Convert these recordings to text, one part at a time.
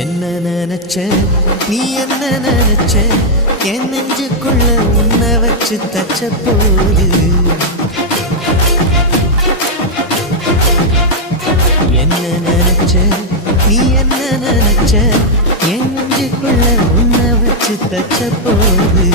என்ன நினைச்ச நீ என்ன நினைச்ச என் நெஞ்சுக்குள்ள உன்னை வச்சு தச்ச போது என்ன நினைச்ச நீ என்ன நினைச்ச என் நெஞ்சுக்குள்ள உன்னை வச்சு தச்ச போது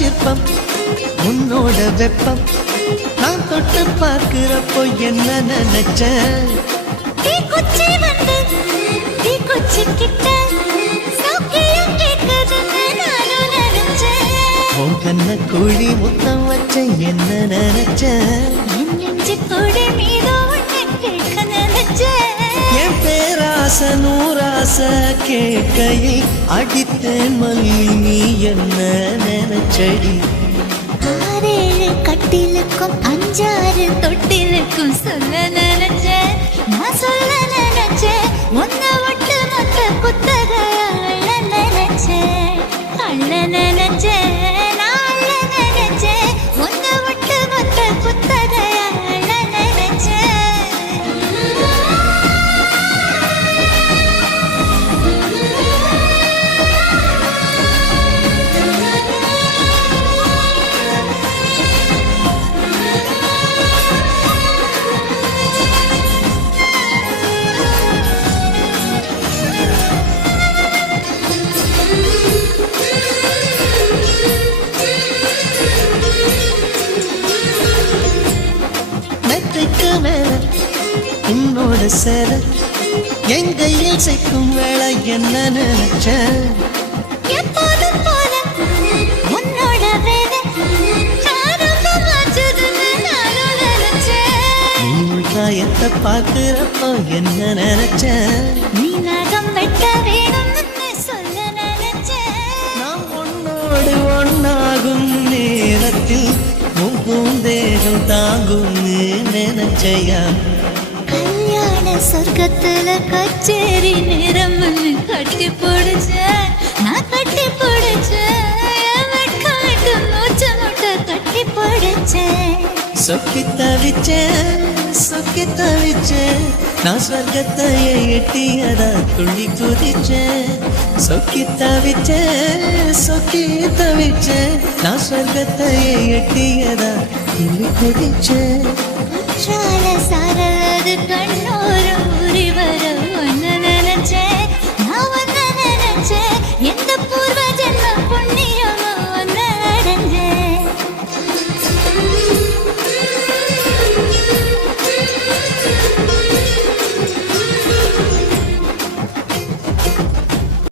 சிற்பம் உன்னோட வெப்பம் நான் தொட்டு பார்க்கிறப்போ என்ன நினைச்சேன் உன் கண்ண குழி முத்தம் வச்ச என்ன நினைச்சேன் என் பேராச நூறாச கேட்கையை அடித்தேன் மல்லி நீ என்ன நினைச்சடி ஆறேழு கட்டிலுக்கும் அஞ்சாறு தொட்டிலுக்கும் சொல்ல நினைச்சேன் நான் சொல்ல நினைச்சேன் ஒன்ன விட்டு மொத்த குத்தக அள்ள நினைச்சேன் அள்ள நினைச்சேன் நான் அள்ள நினைச்சேன் ஒன்ன விட்டு மொத்த குத்தக அள்ள நினைச்சேன் உன்னோட சேர என் கையில் சேர்க்கும் வேலை என்ன நினைச்ச எப்போதும் போல உன்னோட வேலை நானும் நினைச்சேன் நீ உள்காயத்தை பார்க்கிறப்போ என்ன நினைச்ச நீ நகம் வெட்ட வேணும்னு சொல்ல நினைச்சேன் நாம் உன்னோடு ஒன்னாகும் நேரத்தில் உன் பூந்தேகம் தாங்கும்னு நினைச்சையா கல்யாண சொர்க்கத்துல கச்சேரி நேரம்னு கட்டி பிடிச்ச நான் கட்டி பிடிச்சேன் மூச்சு முட்டை கட்டி பிடிச்சேன் சொக்கி தவிச்சேன் நான் சொர்க்கத்தையே எட்டியதா துள்ளி குதிச்சேன் சொக்கி தவிச்சேன் நான் சொர்க்கத்தையே எட்டியதா துள்ளி குதிச்சேன்